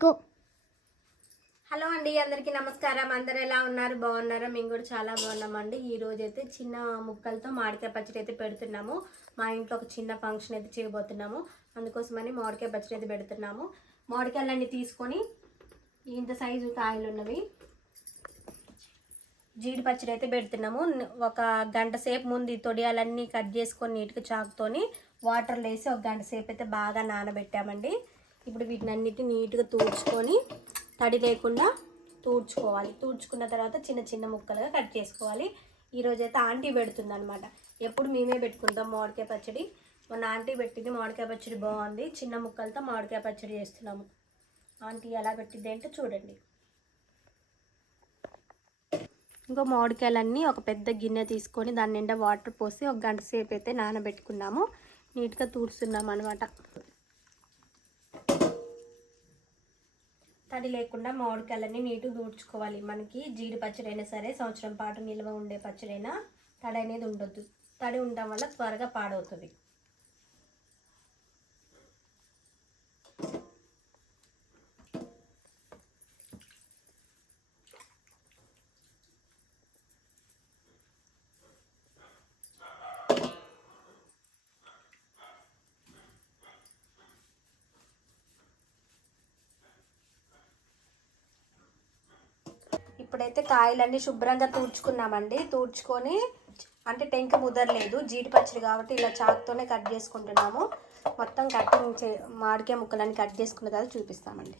Go. Hello అండి అందరికీ నమస్కారం. అందరు ఎలా ఉన్నారు? బాగున్నారా? మేము కూడా చాలా బాగున్నామండి. ఈ రోజు అయితే చిన్న ముక్కలతో మామిడికాయ పచ్చడి అయితే పెడుతున్నాము. మా ఇంట్లో ఒక చిన్న ఫంక్షన్ అయితే చేయబోతున్నాము. అందుకోసమని మామిడికాయ పచ్చడి అయితే పెడుతున్నాము. మామిడికాయలన్నీ తీసుకొని ఇంత సైజు కాయలు ఉన్నవి జీడి పచ్చడి అయితే పెడుతున్నాము. ఒక గంట సేపు ముందు ఈ తొడియాలన్నీ కట్ చేసుకొని నీట్గా చాకుతోని వాటర్లో వేసి ఒక గంట సేపు అయితే బాగా నానబెట్టామండి. ఇప్పుడు వీటిని అన్నిటి నీట్గా తూడ్చుకొని తడి లేకుండా తూడ్చుకోవాలి. తూడ్చుకున్న తర్వాత చిన్న చిన్న ముక్కలుగా కట్ చేసుకోవాలి. ఈరోజు అయితే ఆంటీ పెడుతుంది అనమాట ఎప్పుడు మేమే పెట్టుకుంటాం మామిడికాయ పచ్చడి. మొన్న ఆంటీ పెట్టింది మామిడికాయ పచ్చడి బాగుంది. చిన్న ముక్కలతో మామిడికాయ పచ్చడి చేస్తున్నాము. ఆంటీ ఎలా పెట్టింది అంటే చూడండి. ఇంకో మామిడికాయలన్నీ ఒక పెద్ద గిన్నె తీసుకొని దాని నిండా వాటర్ పోసి ఒక గంట సేపు అయితే నానబెట్టుకున్నాము. నీట్గా తూడుస్తున్నాము అనమాట తడి లేకుండా మామిడికాయలన్నీ నీటుగా దూడ్చుకోవాలి మనకి జీడి పచ్చడైనా సరే సంవత్సరం పాటు నిల్వ ఉండే పచ్చడైనా తడి అనేది ఉండొద్దు. తడి ఉండడం వల్ల త్వరగా పాడవుతుంది. ఇప్పుడైతే కాయలన్నీ శుభ్రంగా తూడ్చుకున్నామండి. తూడ్చుకొని అంటే టెంక ముదరలేదు. జీడిపచ్చడి కాబట్టి ఇలా చాకుతోనే కట్ చేసుకుంటున్నాము. మొత్తం కటింగ్ చే మామిడికాయ ముక్కలన్నీ కట్ చేసుకున్న తర్వాత చూపిస్తామండి.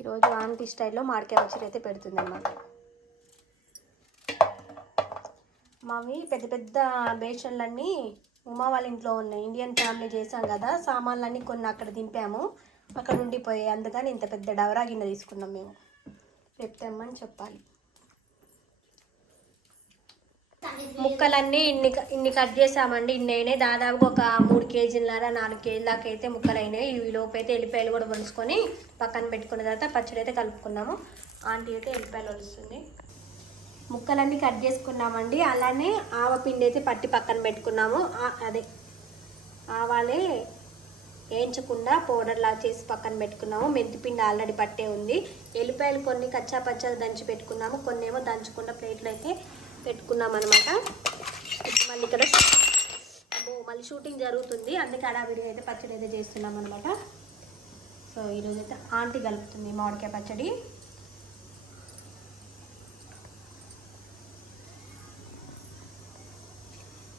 ఈరోజు ఆంటీ స్టైల్లో మామిడికాయ పచ్చడి అయితే పెడుతుంది అన్నమాట మావి పెద్ద పెద్ద బేషన్లన్నీ ఉమా వాళ్ళ ఇంట్లో ఉన్నాయి ఇండియన్ ఫ్యామిలీ చేసాం కదా. సామాన్లన్నీ కొన్ని అక్కడ దింపాము. అక్కడ ఉండిపోయాయి. అందుకని ఇంత పెద్ద డవరా గిన్నె తీసుకున్నాం మేము. రేపు తెమ్మని చెప్పాలి ముక్కలన్నీ ఇన్ని ఇన్ని కట్ చేసామండి. ఇన్ని అయినాయి దాదాపు ఒక మూడు కేజీలన్నర నాలుగు కేజీల దాకా అయితే ముక్కలు అయినాయి ఈ లోపు అయితే ఎల్లిపాయలు కూడా వలుసుకొని పక్కన పెట్టుకున్న తర్వాత పచ్చడి అయితే కలుపుకున్నాము. ఆంటీ అయితే ఎల్లిపాయలు వలుస్తుంది. ముక్కలన్నీ కట్ చేసుకున్నామండి. అలానే ఆవపిండి అయితే పట్టి పక్కన పెట్టుకున్నాము. అదే ఆవాలే వేయించకుండా పౌడర్లా చేసి పక్కన పెట్టుకున్నాము. మెంతిపిండి ఆల్రెడీ పట్టే ఉంది. ఎల్లిపాయలు కొన్ని కచ్చా పచ్చా దంచి పెట్టుకున్నాము. కొన్ని ఏమో దంచకుండా ప్లేట్లు అయితే పెట్టుకున్నాం అనమాట మళ్ళీ ఇక్కడ మళ్ళీ షూటింగ్ జరుగుతుంది. అందుకే అడావిడి అయితే పచ్చడి అయితే చేస్తున్నాం అనమాట సో ఈరోజు అయితే ఆంటీ కలుపుతుంది మామిడికాయ పచ్చడి.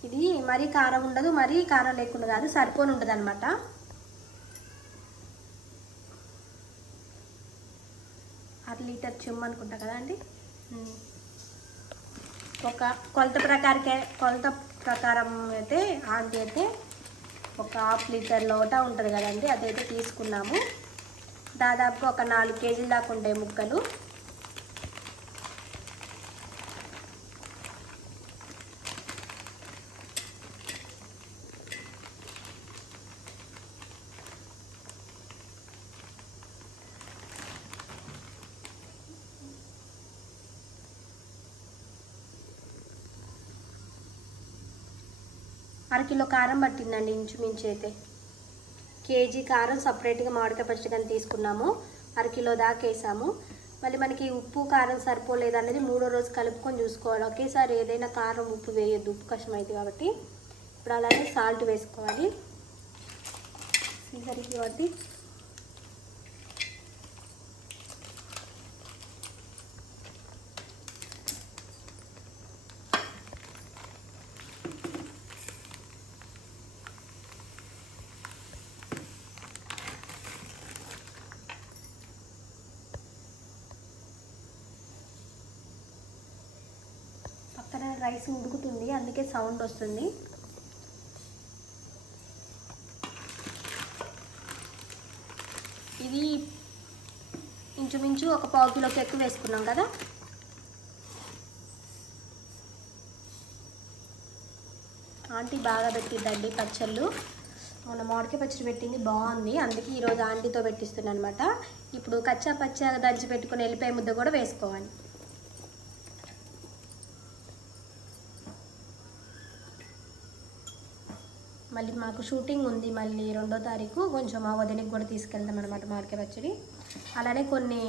ఇది మరీ కారం ఉండదు మరీ కారం లేకుండా కాదు సరిపోని ఉంటుంది అనమాట అర లీటర్ చెమ్ము అనుకుంటా కదా అండి ఒక కొలత ప్రకారకే కొలత ప్రకారం అయితే ఆంటీ అయితే ఒక హాఫ్ లీటర్ లోట ఉంటుంది కదండి అదైతే తీసుకున్నాము. దాదాపుగా ఒక నాలుగు కేజీల దాకా ఉంటాయి ముక్కలు. అరకిలో కారం పట్టిందండి ఇంచుమించు అయితే. కేజీ కారం సపరేట్గా మామిడికాయ పచ్చడి కానీ తీసుకున్నాము. అరకిలో దాకా వేసాము. మళ్ళీ మనకి ఉప్పు కారం సరిపోలేదు అనేది మూడో రోజు కలుపుకొని చూసుకోవాలి. ఒకేసారి ఏదైనా కారం ఉప్పు వేయొద్దు. ఉప్పు కష్టం అయితే కాబట్టి ఇప్పుడు అలాగే సాల్ట్ వేసుకోవాలి. సరిగ్గా కాబట్టి పక్కన రైస్ ఉడుకుతుంది అందుకే సౌండ్ వస్తుంది. ఇది ఇంచుమించు ఒక పావు కిలోకి ఎక్కువ వేసుకున్నాం కదా? ఆంటీ బాగా పెట్టిద్దండి పచ్చళ్ళు. మొన్న మామిడికాయ పచ్చడి పెట్టింది బాగుంది. అందుకే ఈరోజు ఆంటీతో పెట్టిస్తున్నాను అనమాట ఇప్పుడు కచ్చా పచ్చా దంచి పెట్టుకుని వెళ్ళిపోయే ముద్ద కూడా వేసుకోవాలి. మళ్ళీ మాకు షూటింగ్ ఉంది మళ్ళీ రెండో తారీఖు. కొంచెం మా వదినకి కూడా తీసుకెళ్తాం అనమాట మామిడికాయ పచ్చడి అలానే కొన్ని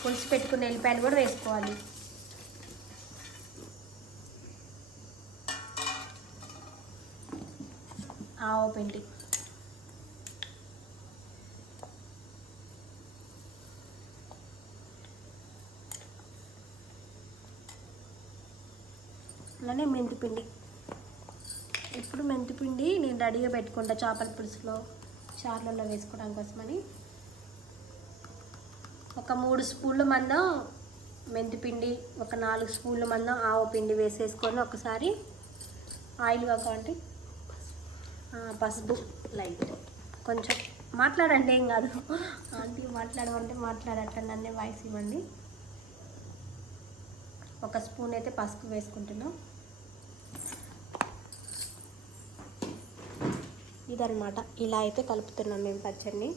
పులిసి పెట్టుకున్న ఎల్లిపాయలు కూడా వేసుకోవాలి. ఆవు పిండి. అలానే మెంతిపిండి ఇప్పుడు మెంతిపిండి నేను రెడీగా పెట్టుకుంటా చేపల పులుసులో చార్లలో వేసుకోవడం కోసమని. ఒక మూడు స్పూన్ల మందం మెంతిపిండి ఒక నాలుగు స్పూన్ల మందం ఆవు పిండి వేసేసుకొని ఒకసారి ఆయిల్ కాకండి పసుపు లైట్. కొంచెం మాట్లాడండి ఏం కాదు. ఆంటీ మాట్లాడమంటే మాట్లాడటండి అన్నీ వాయిస్ ఇవ్వండి. ఒక స్పూన్ అయితే పసుపు వేసుకుంటున్నాం. ఇదనమాట ఇలా అయితే కలుపుతున్నాం మేము పచ్చడిని.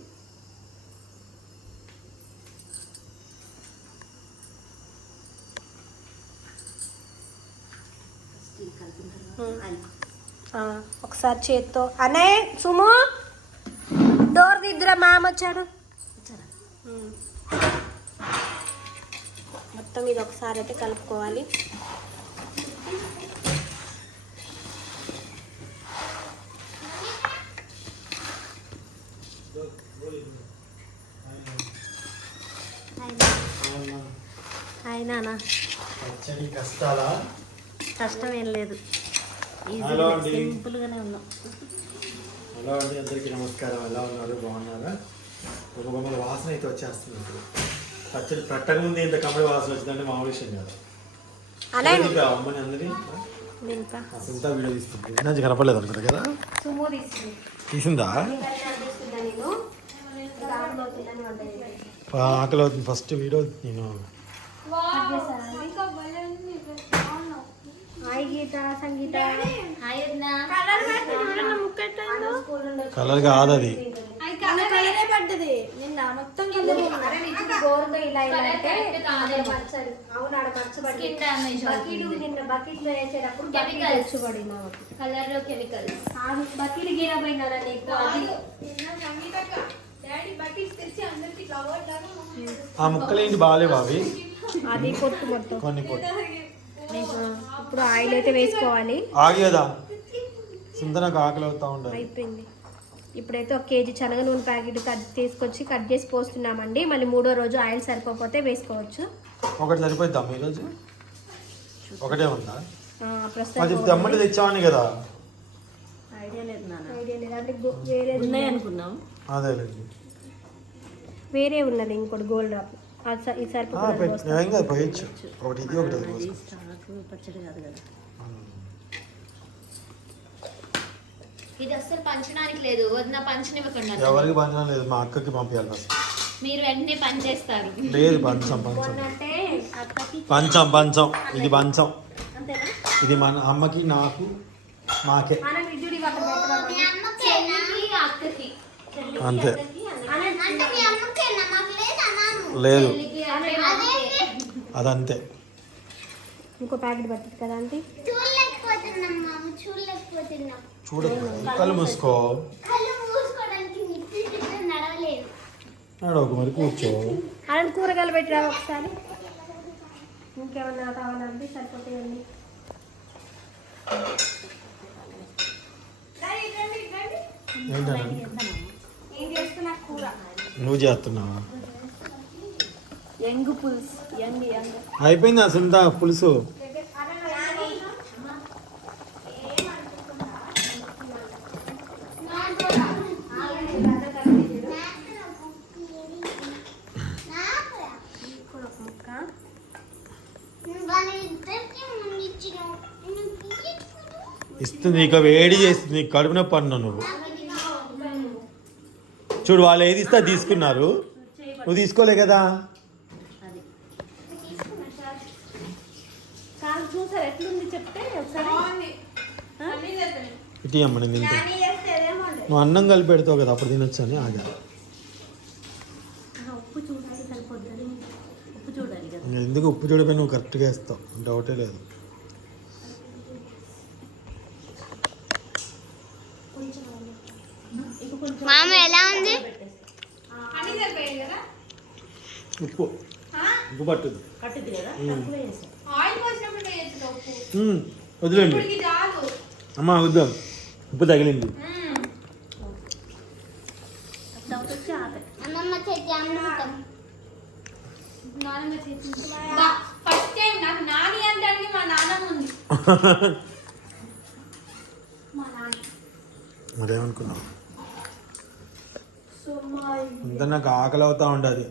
ఒకసారి చేత్తో. అనే సుము డోర్ దిద్దురా మామ వచ్చాడు. మొత్తం ఇది ఒకసారి అయితే కలుపుకోవాలి. అయినానా పచ్చడి కష్టాలా? కష్టం ఏం లేదు హలో అండి. సింపుల్గానే ఉన్నాం. హలో అండి అందరికీ నమస్కారం. ఎలా ఉన్నారు? బాగున్నారా? ఒక బొమ్మల వాసన అయితే వచ్చేస్తుంది ఇప్పుడు. పచ్చడి పెట్టకముందు ఇంత కమ్మడి వాసన వచ్చిందంటే మామూలు విషయం కాదు. అలా ఇంకా అమ్మని అందరి అసంతా వీడియో తీస్తుంది. నాకు కనపడలేదు అనుకుంటా కదా? తీసుకుంది తీసిందా. ఆకలి అవుతుంది. ఫస్ట్ వీడియో నేను హాయ్ గీత సంగీత కలర్ కాదు అది పడ్డది నిన్న మొత్తం గోరుతో ఇలా అవును, ఆడ నిన్న బకెట్లో వేసేటప్పుడు బకెట్ వచ్చుబడి నాకు. కలర్ కెమికల్స్ ఆ గీర పోయినారా నీకు బకెట్స్ ఆ ముక్కలేంటి బాగాలేవు అవి అది పొట్టు మొత్తం. కొన్ని పొట్టు ఇప్పుడు ఆయిల్ అయితే వేసుకోవాలి. ఆగి కదా సుందర నాకు ఆకలి అవుతా ఉండాలి. అయిపోయింది. ఇప్పుడైతే ఒక కేజీ శనగ నూనె ప్యాకెట్ కట్ తీసుకొచ్చి కట్ చేసి పోస్తున్నామండి. మళ్ళీ మూడో రోజు ఆయిల్ సరిపోతే వేసుకోవచ్చు. ఒకటి సరిపోద్దాం ఈరోజు ఒకటే ఉందా? ఆ, అది ప్రస్తుతం దమ్మటి తెచ్చామని కదా? అదేలేండి. వేరే ఉన్నది ఇంకోటి గోల్డ్ డ్రాప్. ఇది పోయొచ్చు ఒకటి ఇది ఒకటి అది పోసుకో. స్టాక్ పచ్చడి కాదు కదా. ఇది అస్సలు పంచడానికి లేదు. వదిన పంచనివ్వకుండా ఎవరికి పంచడం లేదు? మా అక్కకి పంపించాలి మీరు వెంటనే పని చేస్తారు. లేదు పంచం పంచం. అంటే అక్కకి పంచం పంచం. ఇది పంచం. ఇది మన అమ్మకి నాకు మాకే. అంతే. లేదు. అదంతే. ఇంకో ప్యాకెట్ పట్టింది కదా చూడదు కళ్ళు మూసుకో. నడవకు మరి కూర్చో. అలాంటి కూరగాయలు పెట్టిరా ఒకసారి? ఇంకేమన్నా కావాలంటే సరిపోతాయండి ఏంటన్నా? ఏం చేస్తున్నా కూర? నువ్వు చేస్తున్నావా? యంగ్ పుల్స్ యంగ్ యంగ్. అయిపోయింది సుంద పులుసు? ఇస్తుంది ఇక వేడి చేస్తుంది కడుపు నొప్పి అన్నావు నువ్వు. చూడు వాళ్ళు ఏది ఇస్తే తీసుకున్నారు. నువ్వు తీసుకోలే కదా. ఎట్లుంది చెప్తే ఒకసారి. నువ్వు అన్నం కలిపి పెడతావు కదా అప్పుడు తినొచ్చు అని ఆగా ఎందుకు ఉప్పు చూడపై నువ్వు కరెక్ట్గా వేస్తావు డౌటే లేదు. ఎలా ఉంది? ఉప్పు. ఉప్పు పట్టుద్ది వదిలేండి అమ్మ వద్దాం. ఉప్పు తగిలింది. ఫస్ట్ టైం నాకు నాని అంటే మా నాన్నమ్మ ఉంది. మా నాన్న మరేమనుకున్నావు ఇంత నాకు ఆకలి అవుతా ఉండదు.